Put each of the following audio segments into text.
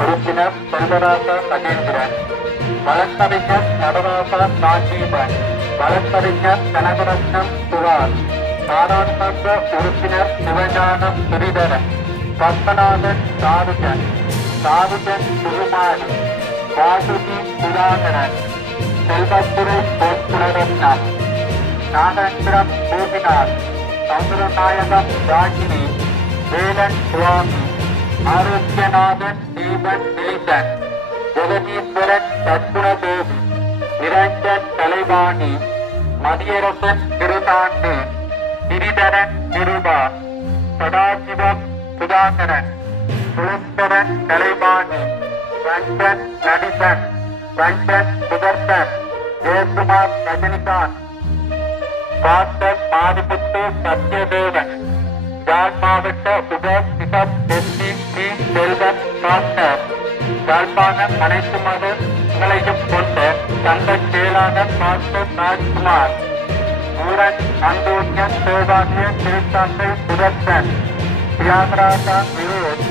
உறுப்பினர் செல்வராசா கஜேந்திரன், வழக்கறிஞர் நடராசா ராஜீவன், வழக்கறிஞர் கனகரத்னம் சுவாஸ், நாடாளுமன்ற உறுப்பினர் சிவஞானம் ஸ்ரீதரன், பத்மநாதன் சாருஜன், சாருஜன் சுகுமாரி, வாசுகி சுதாகரன், செல்வத்துறை பொற்குலரத்னம், நாகேந்திரம் கோபிநாத், சந்திரநாயகம் ராஜினி, வேலன் சுவாமி, ஆரோக்கியநாதன் தீபன் திலீசன், ஜெகதீஸ்வரன் சத்குணதேவி, நிரஞ்சன் கலைவாணி, மதியரசன் திருதாண்டி, கிரிதரன் கிருபா, சதாசிவம் சுதாகரன், சுலந்தரன் கலைவாணி, ரஞ்சன் நடிசன், ரஞ்சன் சுதர்சன், ஜெயக்குமார் ரஜினிகாந்த், டாக்டர் மாரிமுத்து சத்யதேவன், யாழ் மாவட்ட உப சிகப் SP D Selvan doctor, Jaffna அனைத்து மதங்களையும் கொண்ட சங்க செயலாளர் டாக்டர் ராஜ்குமார், ஊரன் அந்தோன்யன் சோபாகிய திருத்தந்தை சுதர்சன், தியாகராஜா விரோத்,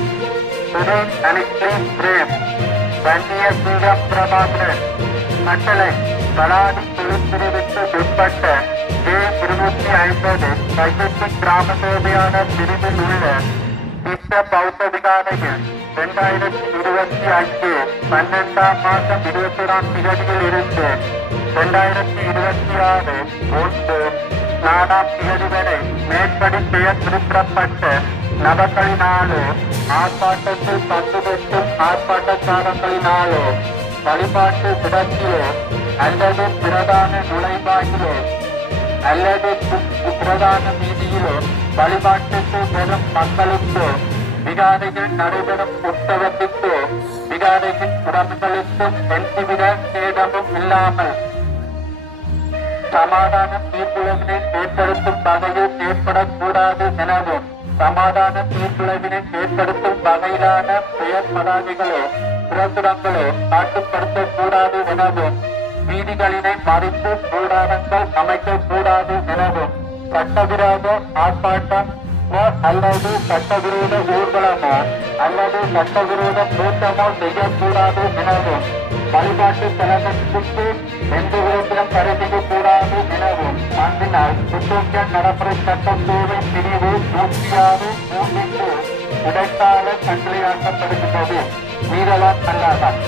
சுரேஷ் அலிஸ்ரீ பிரேம், வன்னிய சூரம் பிரபாகரன், கட்டளை கலாடி குழுப்பிரிவுக்கு உட்பட்ட J250 கையெழுத்து கிராம சேவையான பிரிவில் உள்ள விஸ்வ பௌத்த விகாரையில் 2025 12ஆம் மாதம் 21ஆம் திகதியில் இருந்து 2026 4ஆம் திகதி வரை மேற்படி பெயர் குறிப்பிடப்பட்ட நபர்களினாலோ ஆர்ப்பாட்டத்தில் பங்குபெற்றும் ஆர்ப்பாட்டக்காரர்களினாலோ வழிபாட்டு இடத்திலோ அல்லது பிரதான நுழைவாயிலோ அல்லது பிரதான வீதியிலோ வழிபாட்டுக்கு வரும் மக்களுக்கோ விகாரையில் நடைபெறும் உற்சவத்திற்கோ விகாரையின் உடம்புகளுக்கும் எந்தவித சேதமும் இல்லாமல் சமாதான தீர்ப்புலவினை ஏற்படுத்தும் வகையில் ஏற்படக்கூடாது எனவும் சமாதான தீர்ப்புலவினை ஏற்படுத்தும் வகையிலான பெயர் பதாகைகளோ பிரசுரங்களோ காட்டுப்படுத்தக்கூடாது எனவும் வீதிகளினை மறித்து கூடாரங்கள் அமைக்கக்கூடாது எனவும் சட்டவிரோத ஆர்ப்பாட்டம் அல்லது சட்டவிரோத ஊர்வலமோ அல்லது சட்டவிரோத கூட்டமோ செய்யக்கூடாது எனவும் வழிபாட்டு தலகத்துக்கு எந்த விதத்திலும் தடை செய்யக்கூடாது எனவும் அன்பினால் குற்றவியல் நடைமுறை சட்டம் சேவை பிரிவு 106 இடைக்கால கட்டளையாக்கப்படுகின்றது. மீறலாம் அல்லாதான்.